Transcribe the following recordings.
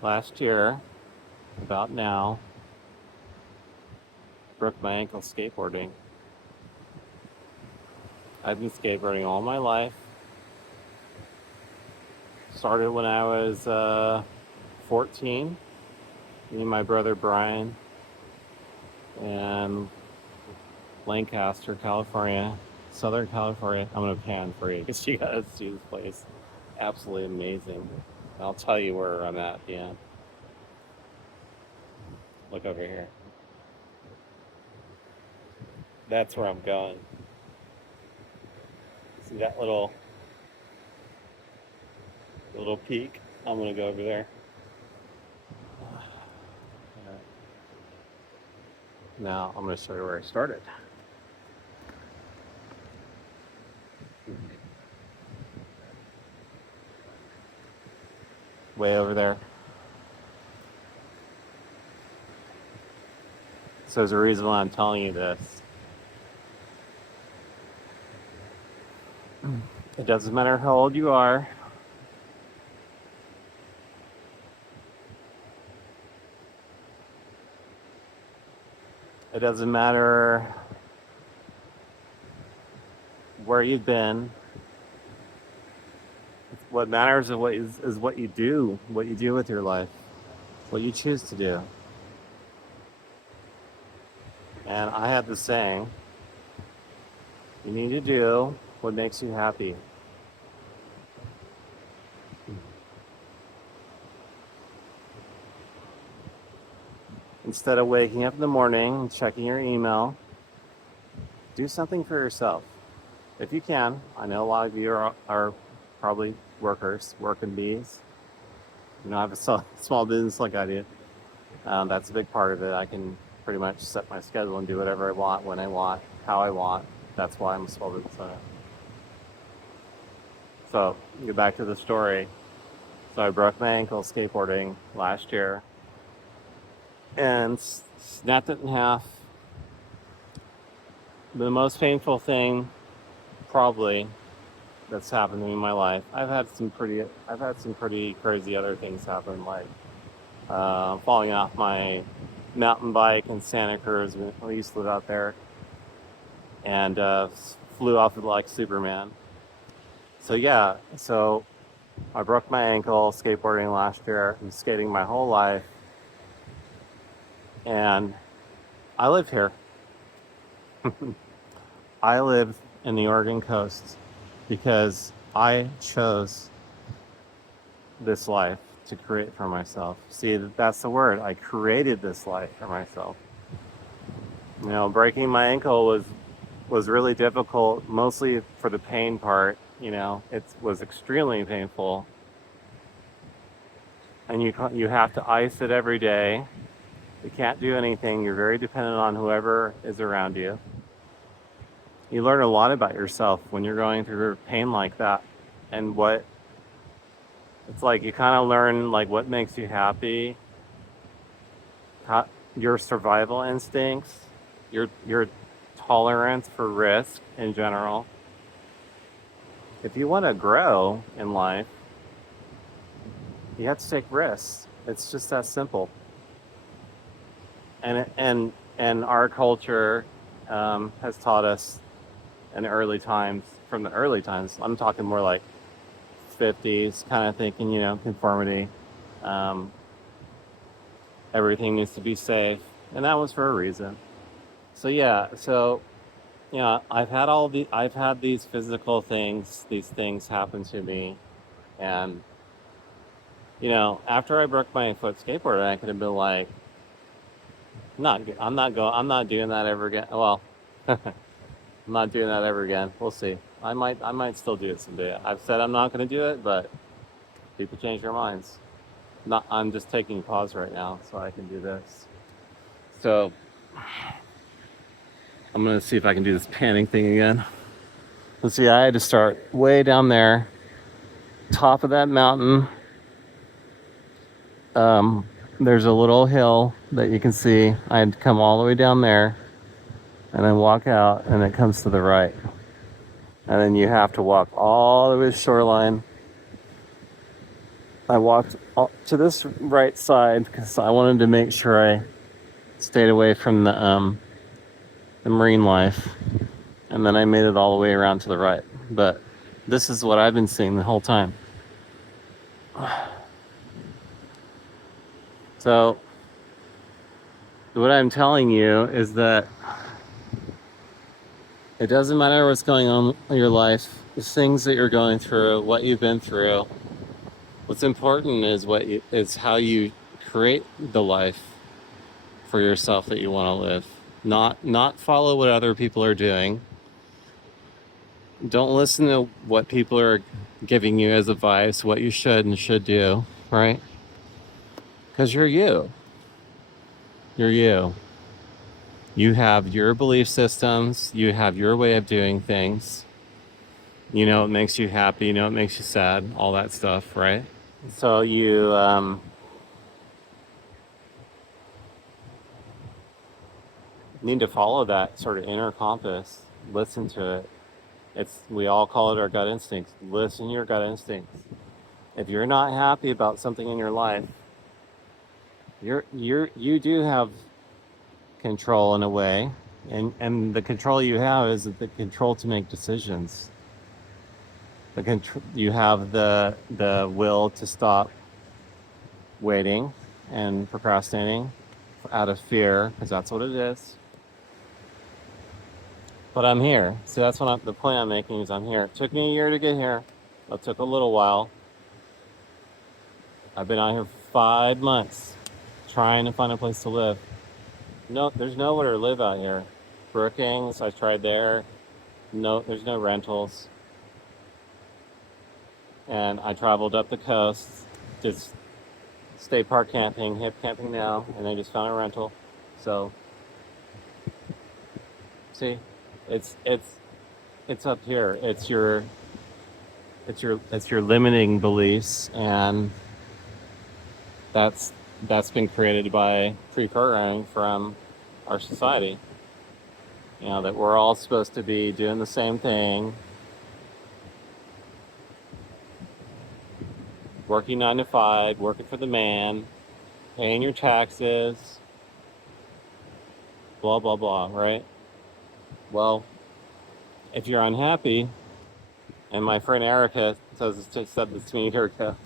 Last year, about now, broke my ankle skateboarding. I've been skateboarding all my life. Started when I was 14. Me and my brother Brian in Lancaster, California, Southern California. I'm gonna pan for you because you gotta see this place. Absolutely amazing. I'll tell you where I'm at. Yeah, look over here. That's where I'm going. See that little peak? I'm gonna go over there. Now I'm gonna show you where I started. Way over there. So there's a reason why I'm telling you this. It doesn't matter how old you are. It doesn't matter where you've been. What matters is what you do with your life, what you choose to do. And I had this saying, you need to do what makes you happy. Instead of waking up in the morning and checking your email, do something for yourself. If you can. I know a lot of you are probably workers, working bees. You know, I have a small business like I do. That's a big part of it. I can pretty much set my schedule and do whatever I want, when I want, how I want. That's why I'm a small business owner. So, get back to the story. So I broke my ankle skateboarding last year and snapped it in half. The most painful thing, probably, that's happened to me in my life. I've had some pretty crazy other things happen, like falling off my mountain bike in Santa Cruz. We used to live out there, and flew off it like Superman. So yeah, so I broke my ankle skateboarding last year. I've been skating my whole life, and I live here. I live in the Oregon coast because I chose this life to create for myself. See, that's the word. I created this life for myself. You know, breaking my ankle was really difficult, mostly for the pain part. You know, it was extremely painful, and you have to ice it every day. You can't do anything. You're very dependent on whoever is around you. You learn a lot about yourself when you're going through pain like that, and what it's like. You kind of learn like what makes you happy, how, your survival instincts, your tolerance for risk in general. If you want to grow in life, you have to take risks. It's just that simple. And our culture has taught us in early times, from the early times. I'm talking more like 50s, kind of thinking, you know, conformity. Um, Everything needs to be safe, and that was for a reason. So yeah, so you know, I've had these physical things, these things happen to me, and you know, after I broke my foot skateboarding, I could have been like, I'm not doing that ever again. Well, I'm not doing that ever again. We'll see. I might still do it someday. I've said I'm not going to do it, but people change their minds. Not, I'm just taking pause right now so I can do this. So I'm gonna see if I can do this panning thing again. Let's see. I had to start way down there, top of that mountain. There's a little hill that you can see. I had to come all the way down there, and then walk out, and it comes to the right. And then you have to walk all the way to the shoreline. I walked to this right side because I wanted to make sure I stayed away from the marine life, and then I made it all the way around to the right. But this is what I've been seeing the whole time. So what I'm telling you is that it doesn't matter what's going on in your life, the things that you're going through, what you've been through. What's important is how you create the life for yourself that you want to live. Not follow what other people are doing. Don't listen to what people are giving you as advice, what you should and should do, right? Because you're you. You're you. You have your belief systems. You have your way of doing things. You know what makes you happy. You know what makes you sad. All that stuff, right? So you need to follow that sort of inner compass. Listen to it. We all call it our gut instincts. Listen to your gut instincts. If you're not happy about something in your life, you do have control in a way, and the control you have is the control to make decisions. You have the will to stop waiting and procrastinating out of fear, because that's what it is. But I'm here. So that's the point I'm making is I'm here. It took me a year to get here. It took a little while. I've been out here for 5 months trying to find a place to live. No, there's nowhere to live out here. Brookings, I tried there. No, there's no rentals. And I traveled up the coast, just state park camping, hip camping now, and I just found a rental. So, see, it's up here. It's your limiting beliefs, and that's been created by pre-programming from our society. You know, that we're all supposed to be doing the same thing, working 9 to 5, working for the man, paying your taxes, blah, blah, blah, right? Well, if you're unhappy, and my friend Erica said this to me, Erica,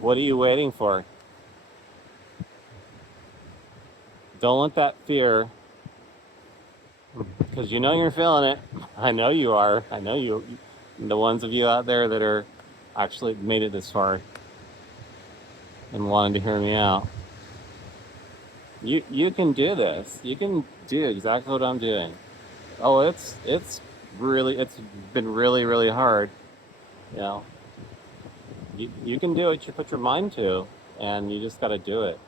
what are you waiting for? Don't let that fear, because you know you're feeling it. I know you are. I know you, the ones of you out there that are actually made it this far and wanted to hear me out. You can do this. You can do exactly what I'm doing. Oh, it's been really, really hard. You know, you can do it. You put your mind to, and you just got to do it,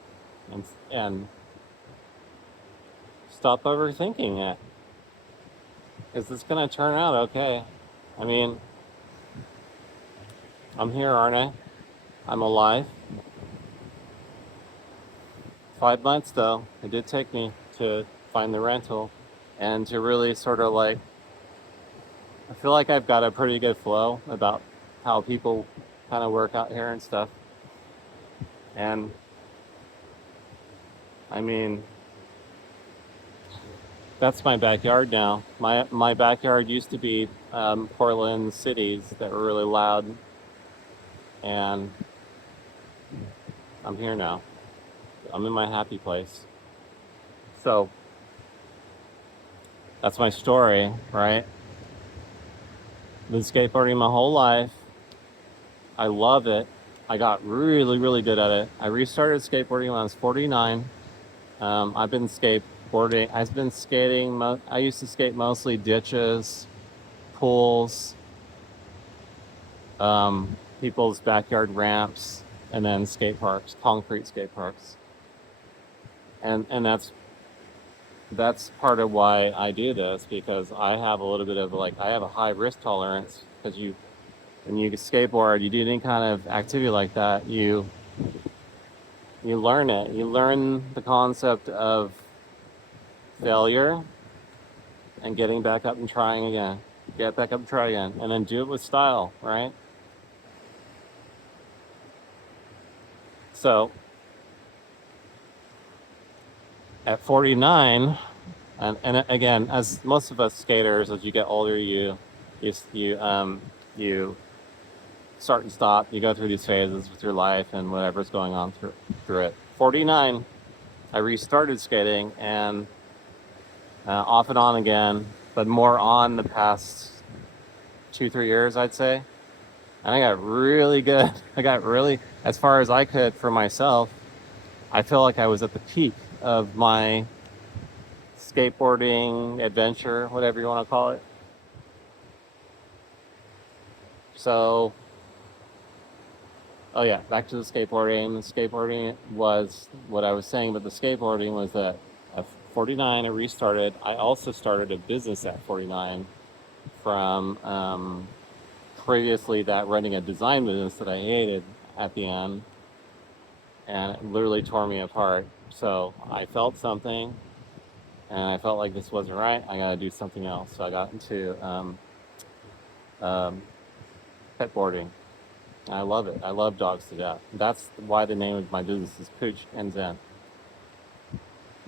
and stop overthinking it. Is this gonna turn out okay? I mean, I'm here, aren't I? I'm alive. 5 months though. It did take me to find the rental, and to really sort of like, I feel like I've got a pretty good flow about how people kind of work out here and stuff. And I mean, that's my backyard now. My backyard used to be Portland cities that were really loud, and I'm here now. I'm in my happy place. So that's my story, right? Been skateboarding my whole life. I love it. I got really, really good at it. I restarted skateboarding when I was 49. I've been skateboarding. I've been skating. I used to skate mostly ditches, pools, people's backyard ramps, and then skate parks, concrete skate parks. And that's part of why I do this, because I have a little bit of I have a high risk tolerance, because when you skateboard, you do any kind of activity like that, you learn it. You learn the concept of failure and getting back up and trying again. Get back up and try again, and then do it with style, right? So at 49, and again, as most of us skaters, as you get older, you start and stop. You go through these phases with your life and whatever's going on through it. 49, I restarted skating, and off and on again, but more on the past 2-3 years, I'd say. And I got really good. I got really, as far as I could for myself, I feel like I was at the peak of my skateboarding adventure, whatever you want to call it. So, oh yeah, back to the skateboarding. The skateboarding was what I was saying, but the skateboarding was that at 49, I restarted. I also started a business at 49 from previously that running a design business that I hated at the end, and it literally tore me apart. So I felt something, and I felt like this wasn't right. I got to do something else. So I got into pet boarding. I love it. I love dogs to death. That's why the name of my business is Pooch and Zen.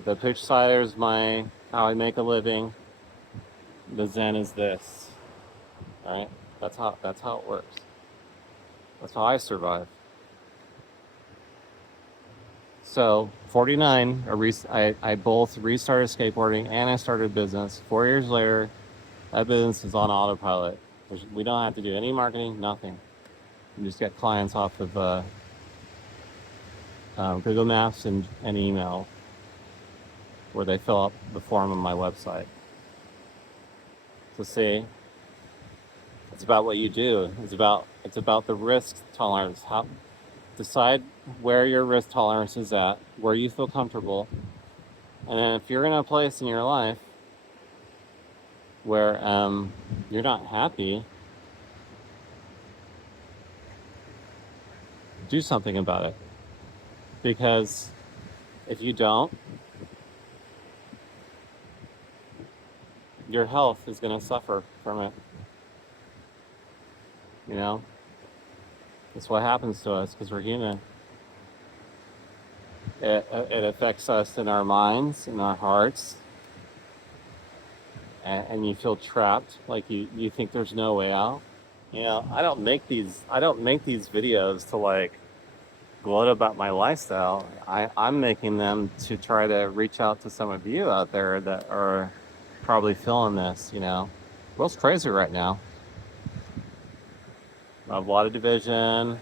The Pooch Cider is how I make a living. The Zen is this. All right? That's how it works. That's how I survive. So 49, I both restarted skateboarding and I started a business. 4 years later, that business is on autopilot. We don't have to do any marketing, nothing. We just get clients off of Google Maps and email, where they fill up the form on my website. So see, it's about what you do. It's about the risk tolerance. Decide where your risk tolerance is at, where you feel comfortable, and then if you're in a place in your life where you're not happy, do something about it. Because if you don't, your health is going to suffer from it. You know? That's what happens to us because we're human. It affects us in our minds, in our hearts. And you feel trapped, like you think there's no way out. You know, I don't make these videos to like gloat about my lifestyle. I'm making them to try to reach out to some of you out there that are probably feeling this, you know. The world's crazy right now. A lot of division,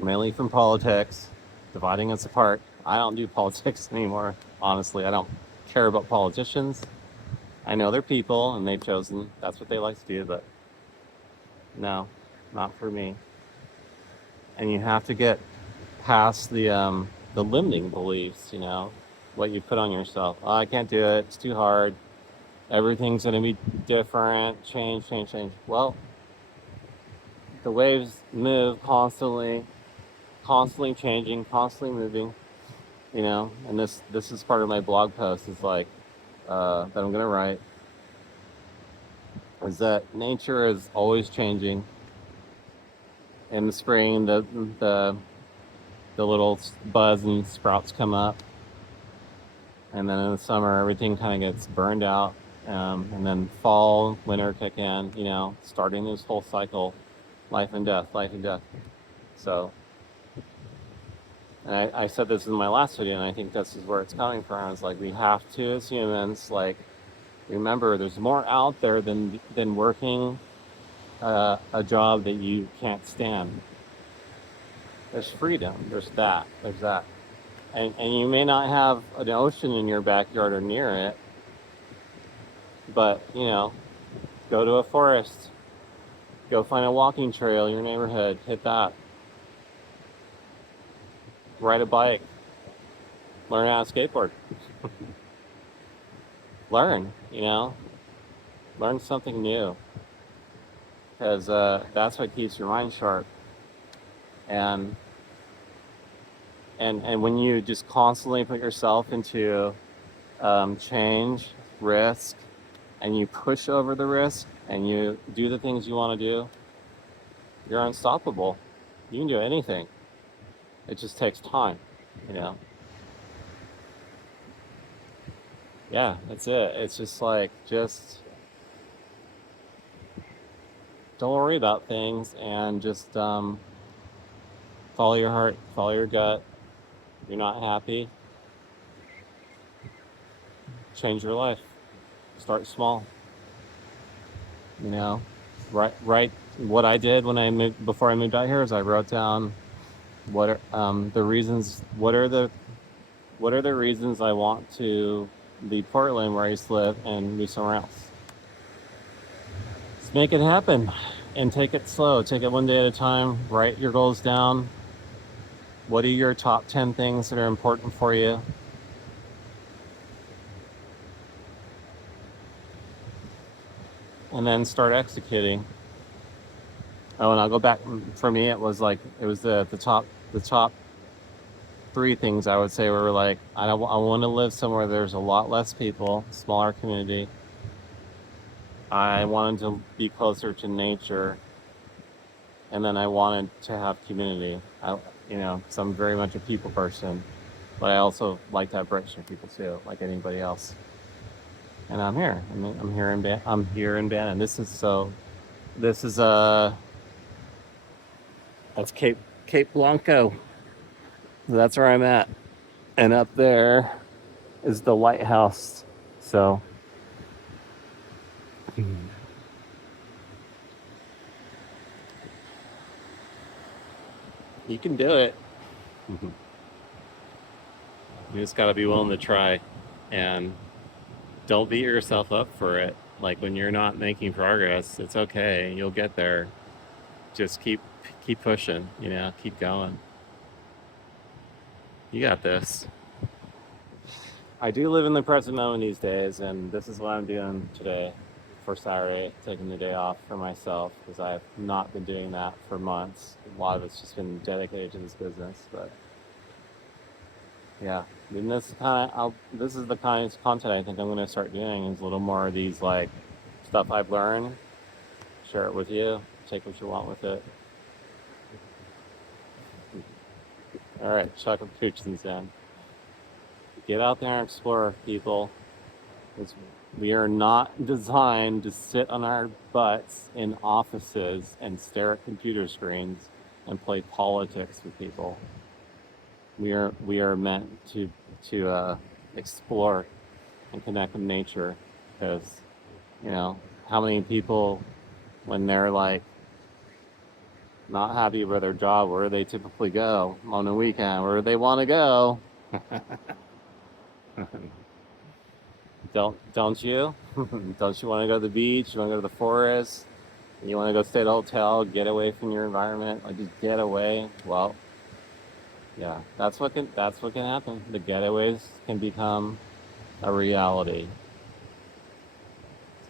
mainly from politics, dividing us apart. I don't do politics anymore, honestly. I don't care about politicians. I know they're people and they've chosen, that's what they like to do, but no, not for me. And you have to get past the limiting beliefs, you know, what you put on yourself. Oh, I can't do it, it's too hard. Everything's gonna be different, change. Well, the waves move constantly changing, constantly moving, you know, and this is part of my blog post is like, that I'm gonna write, is that nature is always changing. In the spring, the little buds and sprouts come up, and then in the summer, everything kind of gets burned out, and then fall, winter kick in, you know, starting this whole cycle, life and death. So, and I said this in my last video, and I think this is where it's coming from. It's like we have to, as humans, like, remember there's more out there than working a job that you can't stand. There's freedom, there's that. And you may not have an ocean in your backyard or near it, but, you know, go to a forest, go find a walking trail in your neighborhood, hit that. Ride a bike, learn how to skateboard. Learn, you know, learn something new, because that's what keeps your mind sharp. And when you just constantly put yourself into change, risk, and you push over the risk and you do the things you want to do, you're unstoppable. You can do anything. It just takes time, you know. Yeah, that's it. It's just like, just don't worry about things, and just follow your heart, follow your gut. If you're not happy, change your life. Start small. You know, right. What I did when I moved before I moved out here is I wrote down what are the reasons. What are the reasons I want to leave Portland, where I used to live, and move somewhere else. Let's make it happen, and take it slow. Take it one day at a time. Write your goals down. What are your top 10 things that are important for you? And then start executing. Oh, and I'll go back. For me, it was like, it was the top three things I would say were like, I want to live somewhere there's a lot less people, smaller community. I wanted to be closer to nature, and then I wanted to have community. So I'm very much a people person, but I also like to have breaks from people too, like anybody else. And I'm here. I'm here in Bannon. This is that's Cape Blanco. That's where I'm at, and up there is the lighthouse. So you can do it. You just got to be willing to try, and don't beat yourself up for it. Like, when you're not making progress, it's okay. You'll get there. Just keep pushing. Keep going. You got this. I do live in the present moment these days, and this is what I'm doing today for Saturday, taking the day off for myself, because I've not been doing that for months. A lot of it's just been dedicated to this business, but yeah. I mean, this is the kind of content I think I'm going to start doing, is a little more of these, like, stuff I've learned, share it with you, take what you want with it. All right, chocolate cooch and Zen. Get out there and explore, people. We are not designed to sit on our butts in offices and stare at computer screens and play politics with people. We are meant to explore and connect with nature, because how many people, when they're like not happy with their job, where do they typically go on the weekend? Where do they want to go? Don't you? Don't you want to go to the beach? You want to go to the forest? You want to go stay at a hotel? Get away from your environment? Like, just get away. Well, yeah, that's what can happen. The getaways can become a reality.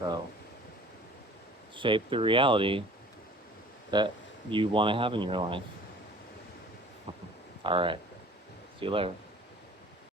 So shape the reality that you want to have in your life. All right. See you later.